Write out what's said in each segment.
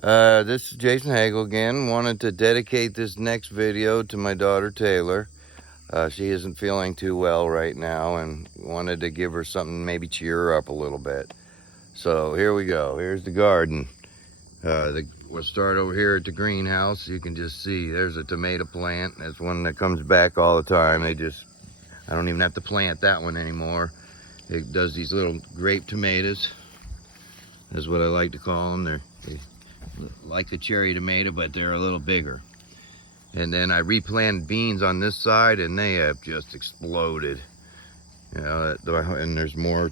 This is Jason Hagel again. Wanted to dedicate this next video to my daughter Taylor. She isn't feeling too well right now and wanted to give her something, maybe cheer her up a little bit. So here we go. Here's the garden. We'll start over here at the greenhouse. You can just see there's a tomato plant. That's one that comes back all the time. I don't even have to plant that one anymore. It does these little grape tomatoes. That's what I like to call them. They like the cherry tomato, but they're a little bigger. And then I replanted beans on this side, and they have just exploded. You know, and there's more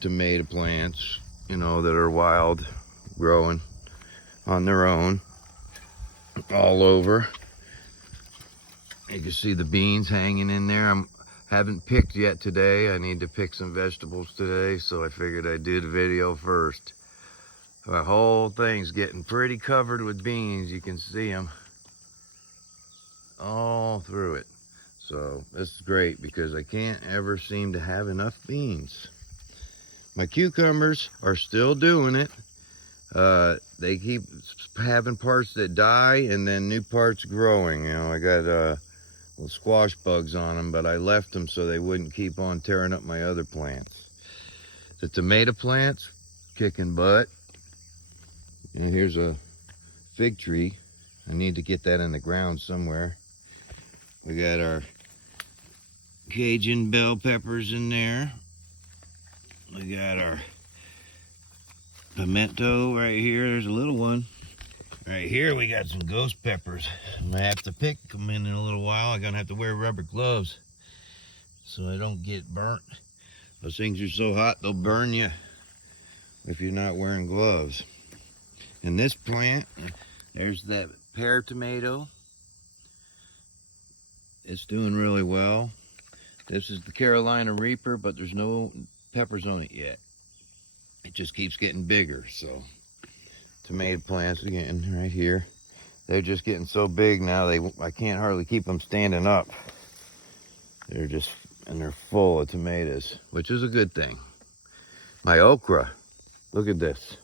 tomato plants, you know, that are wild, growing on their own all over. You can see the beans hanging in there. Haven't picked yet today. I need to pick some vegetables today, so I figured I'd do the video first. The whole thing's getting pretty covered with beans. You can see them all through it. So this is great because I can't ever seem to have enough beans. My cucumbers are still doing it. They keep having parts that die and then new parts growing. You know, I got little squash bugs on them, but I left them so they wouldn't keep on tearing up my other plants. The tomato plants, kicking butt. And here's a fig tree. I need to get that in the ground somewhere. We got our Cajun bell peppers in there. We got our pimento right here. There's a little one. Right here we got some ghost peppers. I'm gonna have to pick them in a little while. I'm gonna have to wear rubber gloves so I don't get burnt. Those things are so hot they'll burn you if you're not wearing gloves. And this plant, there's that pear tomato. It's doing really well. This is the Carolina Reaper, but there's no peppers on it yet. It just keeps getting bigger. So tomato plants again right here. They're just getting so big now I can't hardly keep them standing up. They're full of tomatoes, which is a good thing. My okra, look at this.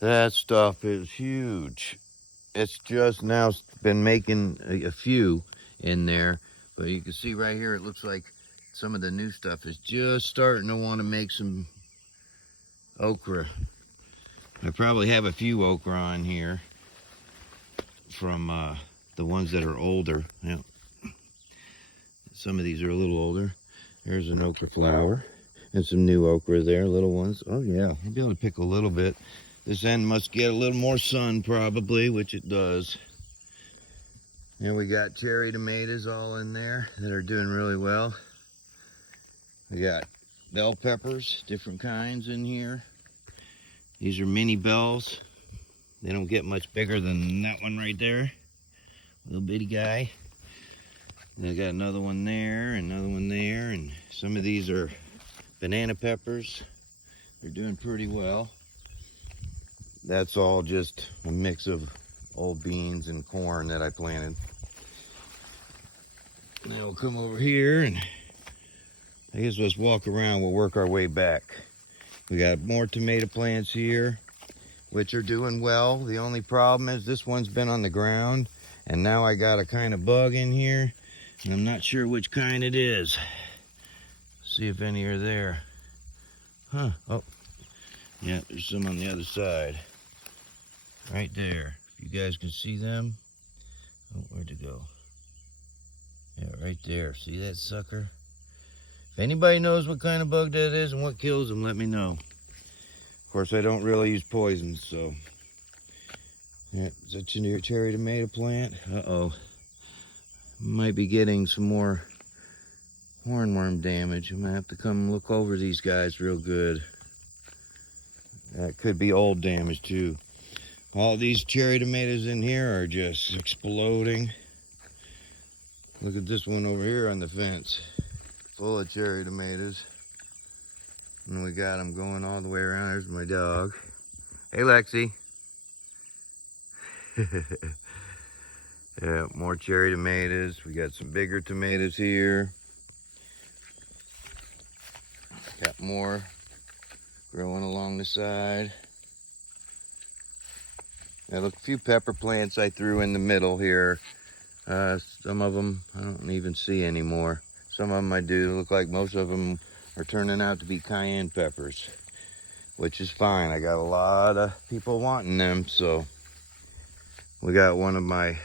That stuff is huge. It's just now been making a few in there, but you can see right here, it looks like some of the new stuff is just starting to want to make some okra. I probably have a few okra on here from the ones that are older. Yep. Some of these are a little older. There's an okra flower and some new okra there, little ones. Oh yeah, I'll be able to pick a little bit. This end must get a little more sun probably, which it does. And we got cherry tomatoes all in there that are doing really well. We got bell peppers, different kinds in here. These are mini bells. They don't get much bigger than that one right there. Little bitty guy. And I got another one there, another one there, and some of these are banana peppers. They're doing pretty well. That's all just a mix of old beans and corn that I planted. Now we'll come over here and I guess let's walk around. We'll work our way back. We got more tomato plants here, which are doing well. The only problem is this one's been on the ground and now I got a kind of bug in here and I'm not sure which kind it is. See if any are there. Huh, oh, yeah, there's some on the other side. Right there. If you guys can see them. Oh, where'd it go? Yeah, right there. See that sucker? If anybody knows what kind of bug that is and what kills them, let me know. Of course, I don't really use poisons, so. Yeah, is that your cherry tomato plant? Uh-oh. Might be getting some more hornworm damage. I'm gonna have to come look over these guys real good. That could be old damage too. All these cherry tomatoes in here are just exploding. Look at this one over here on the fence. Full of cherry tomatoes. And we got them going all the way around. There's my dog. Hey, Lexi. Yeah, more cherry tomatoes. We got some bigger tomatoes here. Got more growing along the side. Now look, a few pepper plants I threw in the middle here. Some of them I don't even see anymore. Some of them I do. Look like most of them are turning out to be cayenne peppers, which is fine. I got a lot of people wanting them, so we got one of my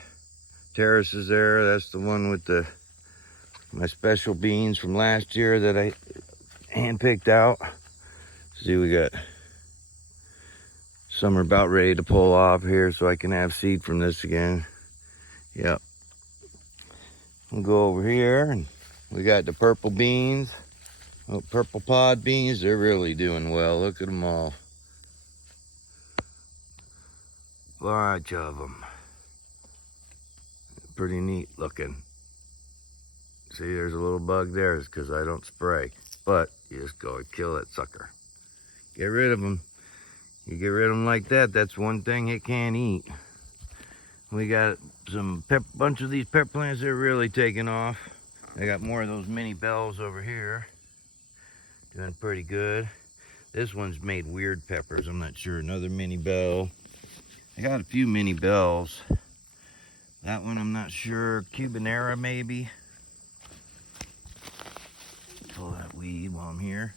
terraces there. That's the one with my special beans from last year that I hand picked out. See, we got some are about ready to pull off here, so I can have seed from this again. Yep. We'll go over here, and we got the purple beans. Oh, purple pod beans, they're really doing well. Look at them all. Bunch of them. Pretty neat looking. See, there's a little bug there. It's because I don't spray. But you just go and kill that sucker. Get rid of them. You get rid of them like that, that's one thing it can't eat. We got some bunch of these pepper plants that are really taking off. I got more of those mini bells over here. Doing pretty good. This one's made weird peppers. I'm not sure. Another mini bell. I got a few mini bells. That one I'm not sure. Cubanera maybe. Pull that weed while I'm here.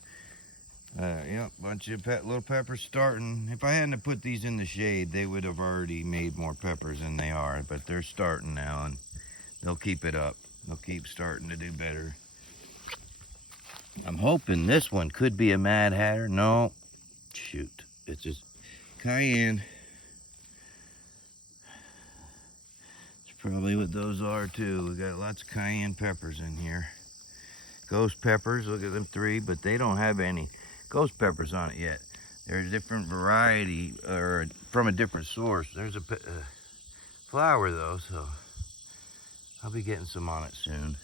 Yep, bunch of little peppers starting. If I hadn't put these in the shade, they would have already made more peppers than they are. But they're starting now, and they'll keep it up. They'll keep starting to do better. I'm hoping this one could be a Mad Hatter. No, shoot, it's just cayenne. It's probably what those are too. We got lots of cayenne peppers in here. Ghost peppers, look at them 3, but they don't have any ghost peppers on it yet. They're a different variety, or from a different source. There's a flower though, so I'll be getting some on it soon.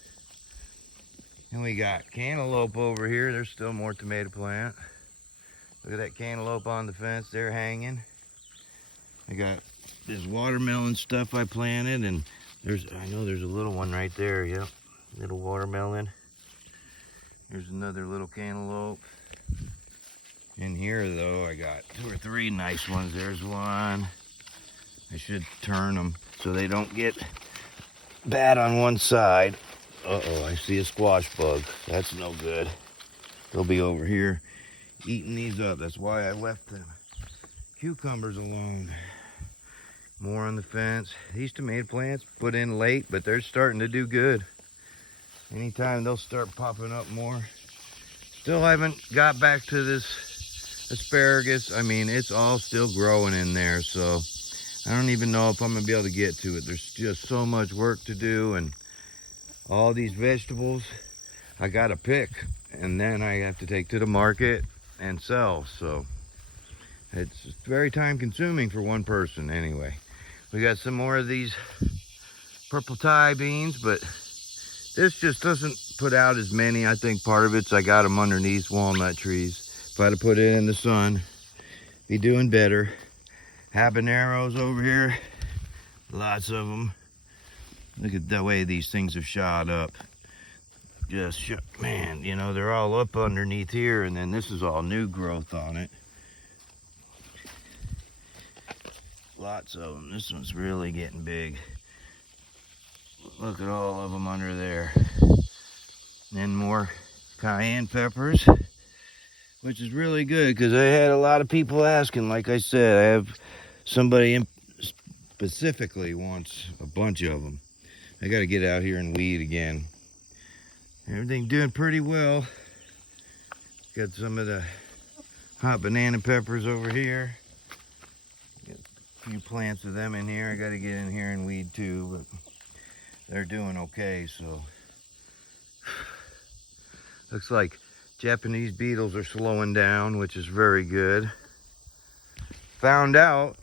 And we got cantaloupe over here. There's still more tomato plant. Look at that cantaloupe on the fence. They're hanging. I got this watermelon stuff I planted, and I know there's a little one right there. Yep, little watermelon. Here's another little cantaloupe. In here though, I got 2 or 3 nice ones. There's one. I should turn them so they don't get bad on one side. Uh-oh, I see a squash bug. That's no good. They'll be over here eating these up. That's why I left the cucumbers alone. More on the fence. These tomato plants put in late, but they're starting to do good. Anytime they'll start popping up more. Still haven't got back to this asparagus. I mean, it's all still growing in there, so I don't even know if I'm gonna be able to get to it. There's just so much work to do, and all these vegetables I gotta pick, and then I have to take to the market and sell. So it's very time consuming for one person. Anyway, we got some more of these purple Thai beans, but this just doesn't put out as many. I think part of it's I got them underneath walnut trees. If I'd have put it in the sun, be doing better. Habaneros over here, lots of them. Look at the way these things have shot up. Man, you know, they're all up underneath here, and then this is all new growth on it. Lots of them. This one's really getting big. Look at all of them under there. And then more cayenne peppers, which is really good because I had a lot of people asking. Like I said, I have somebody specifically wants a bunch of them. I got to get out here and weed again. Everything doing pretty well. Got some of the hot banana peppers over here. Got a few plants of them in here. I got to get in here and weed too, but they're doing okay. So looks like Japanese beetles are slowing down, which is very good. Found out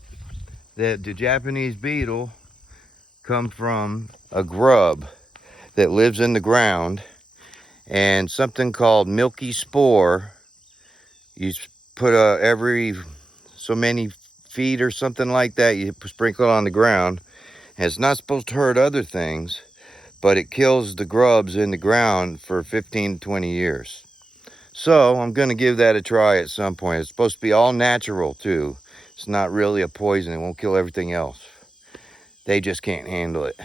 that the Japanese beetle come from a grub that lives in the ground, and something called milky spore. You put every so many feet or something like that, you sprinkle it on the ground, and it's not supposed to hurt other things, but it kills the grubs in the ground for 15 to 20 years. So I'm going to give that a try at some point. It's supposed to be all natural too, It's not really a poison. It won't kill everything else. They just can't handle it.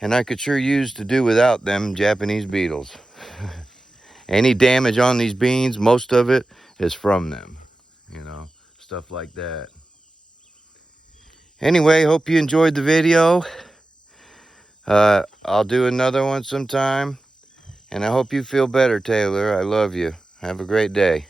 And I could sure use to do without them Japanese beetles. Any damage on these beans, most of it is from them. You know, stuff like that. Anyway, hope you enjoyed the video. I'll do another one sometime. And I hope you feel better, Taylor. I love you. Have a great day.